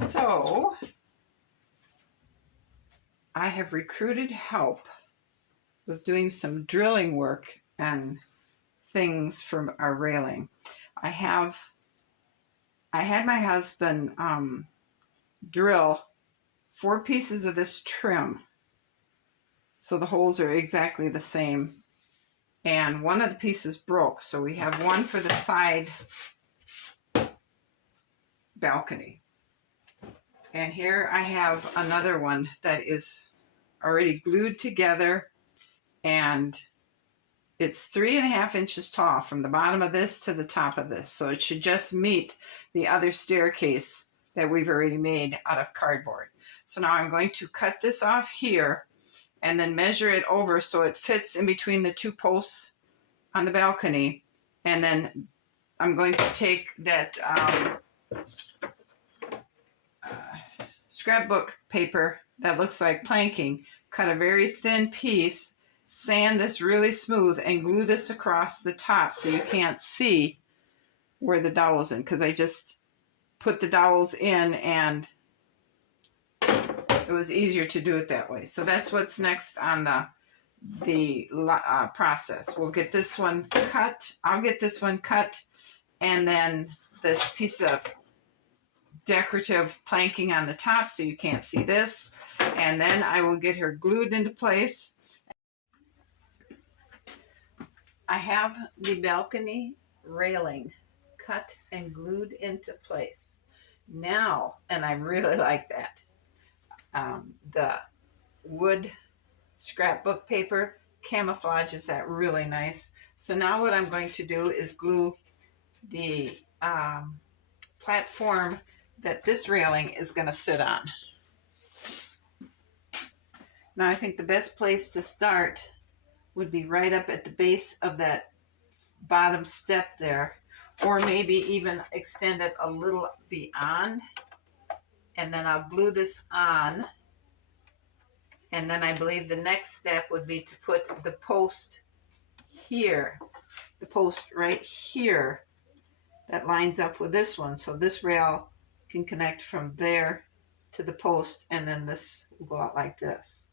So I have recruited help with doing some drilling work and things for our railing. I had my husband drill 4 pieces of this trim, so the holes are exactly the same, and one of the pieces broke, so we have one for the side balcony. And here I have another one that is already glued together, and it's 3.5 inches tall from the bottom of this to the top of this. So it should just meet the other staircase that we've already made out of cardboard. So now I'm going to cut this off here and then measure it over so it fits in between the 2 posts on the balcony. And then I'm going to take that scrapbook paper that looks like planking, cut a very thin piece, sand this really smooth, and glue this across the top so you can't see where the dowel's in, because I just put the dowels in and it was easier to do it that way. So that's what's next on the process. We'll get this one cut. I'll get this one cut, and then this piece of decorative planking on the top so you can't see this, and then I will get her glued into place. I have the balcony railing cut and glued into place now, and I really like that. The wood scrapbook paper camouflages that really nice. So now what I'm going to do is glue the platform that this railing is going to sit on. Now I think the best place to start would be right up at the base of that bottom step there, or maybe even extend it a little beyond, and then I'll glue this on. And then I believe the next step would be to put the post here, the post right here that lines up with this one, so this rail can connect from there to the post, and then this will go out like this.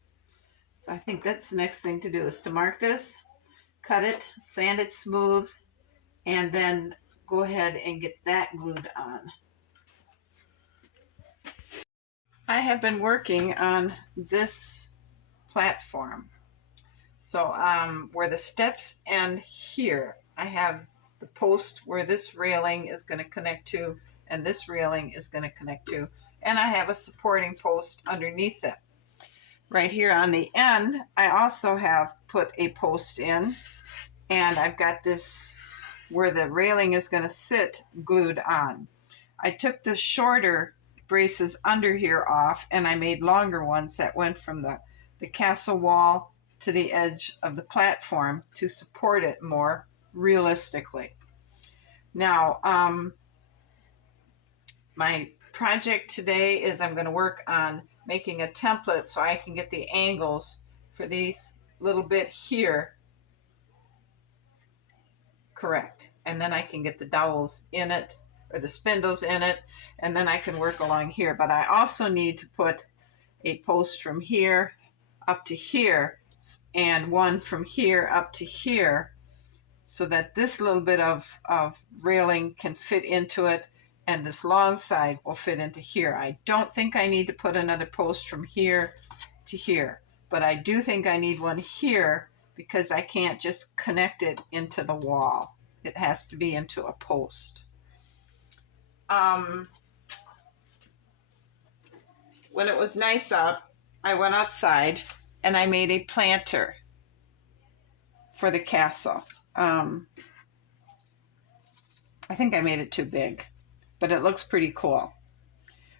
So I think that's the next thing to do, is to mark this, cut it, sand it smooth, and then go ahead and get that glued on. I have been working on this platform. So where the steps end here, I have the post where this railing is going to connect to, and this railing is going to connect to, and I have a supporting post underneath it. Right here on the end, I also have put a post in, and I've got this where the railing is going to sit glued on. I took the shorter braces under here off, and I made longer ones that went from the castle wall to the edge of the platform to support it more realistically. Now, my project today is I'm going to work on making a template so I can get the angles for these little bit here correct, and then I can get the dowels in it, or the spindles in it, and then I can work along here. But I also need to put a post from here up to here, and one from here up to here, so that this little bit of railing can fit into it, and this long side will fit into here. I don't think I need to put another post from here to here, but I do think I need one here, because I can't just connect it into the wall. It has to be into a post. When it was nice out, I went outside and I made a planter for the castle. I think I made it too big, but it looks pretty cool.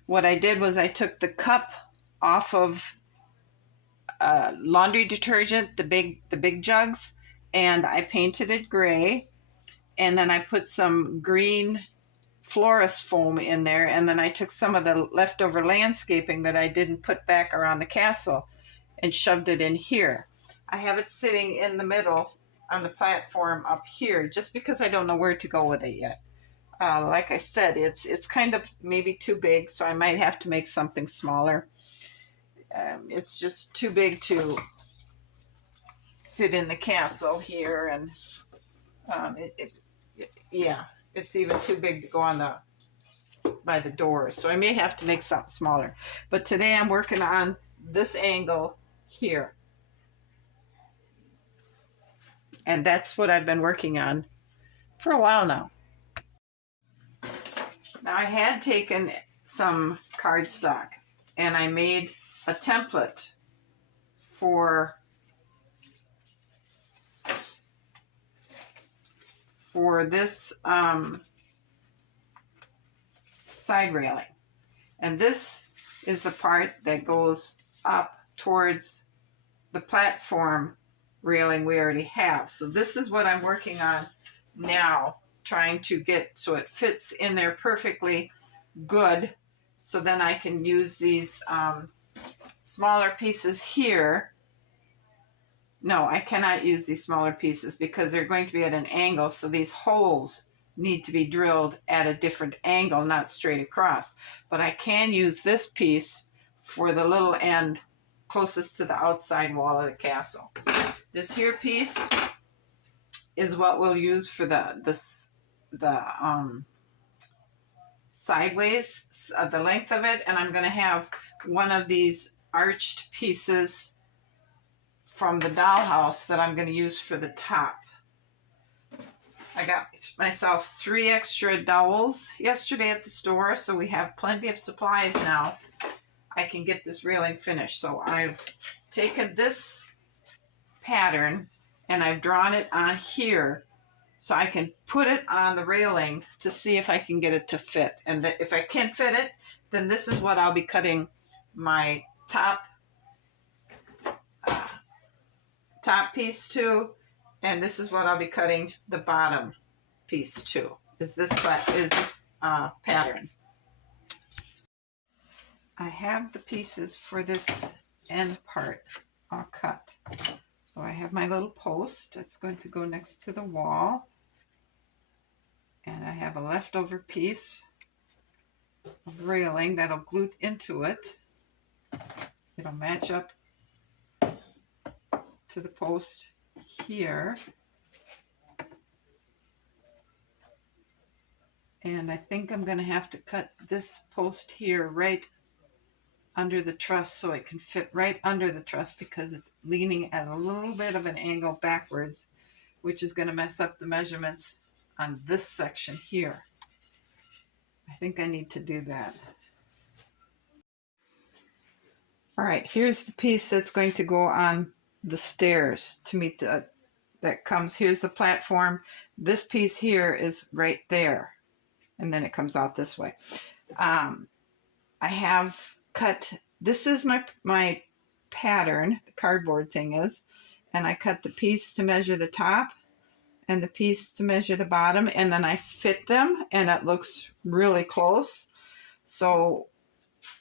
What I did was I took the cup off of laundry detergent, the big jugs, and I painted it gray, and then I put some green florist foam in there, and then I took some of the leftover landscaping that I didn't put back around the castle and shoved it in here. I have it sitting in the middle on the platform up here, just because I don't know where to go with it yet. like I said, it's kind of maybe too big, so I might have to make something smaller. It's just too big to fit in the castle here, and yeah, it's even too big to go on the by the door, so I may have to make something smaller. But today I'm working on this angle here, and that's what I've been working on for a while now. Now I had taken some cardstock and I made a template for this side railing, and this is the part that goes up towards the platform railing we already have. So this is what I'm working on now, trying to get so it fits in there perfectly good, so then I can use these smaller pieces here. No, I cannot use these smaller pieces because they're going to be at an angle, so these holes need to be drilled at a different angle, not straight across. But I can use this piece for the little end closest to the outside wall of the castle. This here piece is what we'll use for the sideways, the length of it, and I'm going to have one of these arched pieces from the dollhouse that I'm going to use for the top. I got myself 3 extra dowels yesterday at the store, so we have plenty of supplies now. I can get this railing finished. So I've taken this pattern and I've drawn it on here so I can put it on the railing to see if I can get it to fit. And if I can't fit it, then this is what I'll be cutting my top piece to, and this is what I'll be cutting the bottom piece to. Is this pattern. I have the pieces for this end part all cut. So I have my little post that's going to go next to the wall, and I have a leftover piece of railing that'll glue into it. It'll match up to the post here, and I think I'm going to have to cut this post here right under the truss so it can fit right under the truss, because it's leaning at a little bit of an angle backwards, which is going to mess up the measurements on this section here. I think I need to do that. All right, here's the piece that's going to go on the stairs to meet that comes, here's the platform. This piece here is right there, and then it comes out this way. I have cut, this is my pattern, the cardboard thing is, and I cut the piece to measure the top and the piece to measure the bottom, and then I fit them, and it looks really close. So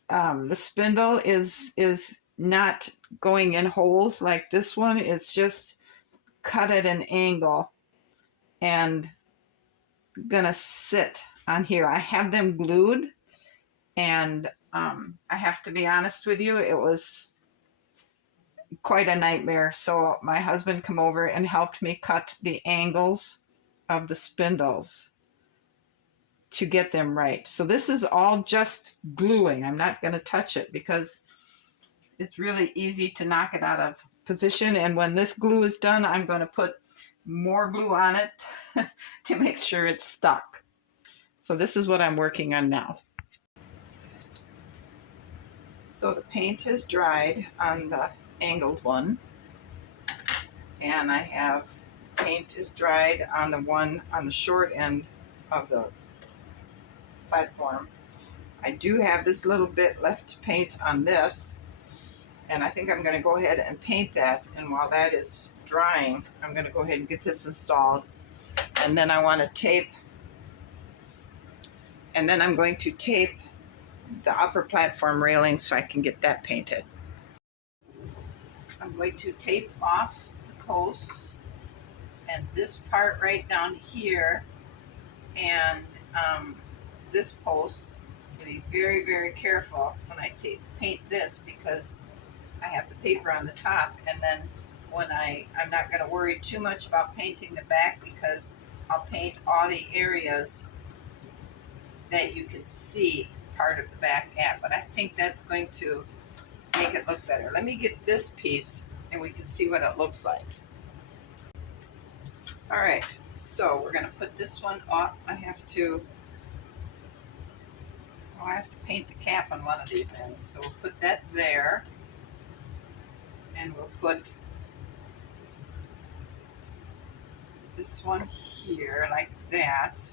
the spindle is not going in holes like this one. It's just cut at an angle and gonna sit on here. I have them glued, and I have to be honest with you, it was quite a nightmare. So my husband came over and helped me cut the angles of the spindles to get them right. So this is all just gluing. I'm not going to touch it because it's really easy to knock it out of position. And when this glue is done, I'm going to put more glue on it to make sure it's stuck. So this is what I'm working on now. So the paint has dried on the angled one, and I have paint is dried on the one on the short end of the platform. I do have this little bit left to paint on this, and I think I'm going to go ahead and paint that, and while that is drying, I'm going to go ahead and get this installed, and then I want to tape, and then I'm going to tape the upper platform railing so I can get that painted. I'm going to tape off the posts and this part right down here, and this post. Be very, very careful when I paint this, because I have the paper on the top, and then I'm not going to worry too much about painting the back, because I'll paint all the areas that you can see part of the back at. But I think that's going to make it look better. Let me get this piece and we can see what it looks like. All right, so we're going to put this one up. I have to paint the cap on one of these ends, so we'll put that there, and we'll put this one here like that.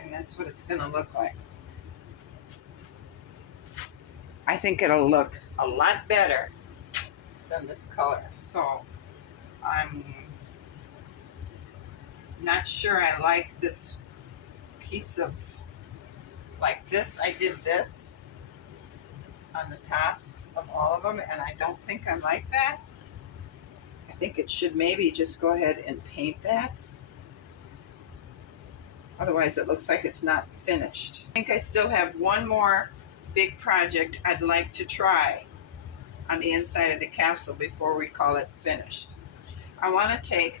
And that's what it's going to look like. I think it'll look a lot better than this color. So I'm not sure I like this piece of, like this. I did this on the tops of all of them, and I don't think I like that. I think it should maybe just go ahead and paint that. Otherwise it looks like it's not finished. I think I still have one more big project I'd like to try on the inside of the castle before we call it finished. I want to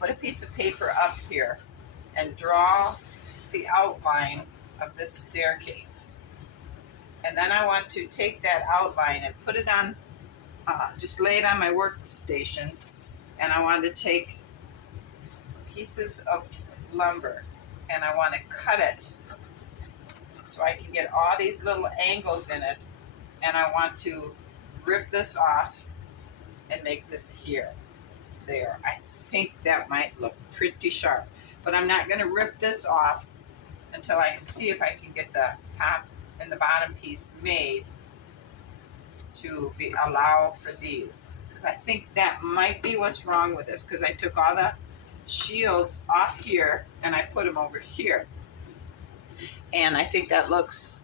put a piece of paper up here and draw the outline of this staircase. And then I want to take that outline and put it on, just lay it on my workstation, and I want to take pieces of lumber and I want to cut it so I can get all these little angles in it, and I want to rip this off and make this here, there. I think that might look pretty sharp, but I'm not going to rip this off until I can see if I can get the top and the bottom piece made to allow for these, because I think that might be what's wrong with this, because I took all the shields off here and I put them over here, and I think that looks,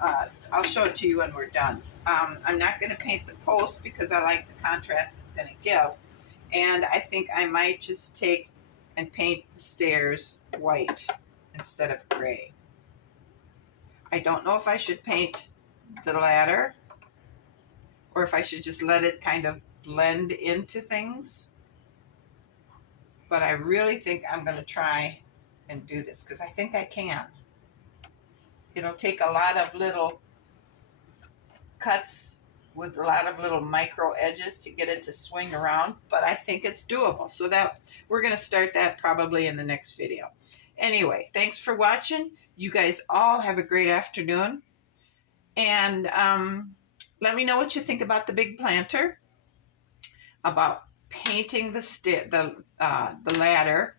I'll show it to you when we're done. I'm not going to paint the post because I like the contrast it's going to give, and I think I might just take and paint the stairs white instead of gray. I don't know if I should paint the ladder or if I should just let it kind of blend into things, but I really think I'm going to try and do this because I think I can. It'll take a lot of little cuts with a lot of little micro edges to get it to swing around, but I think it's doable. So that we're going to start that probably in the next video. Anyway, thanks for watching. You guys all have a great afternoon, and let me know what you think about the big planter, about painting the ladder,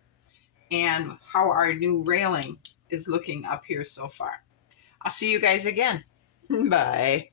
and how our new railing is looking up here so far. I'll see you guys again. Bye.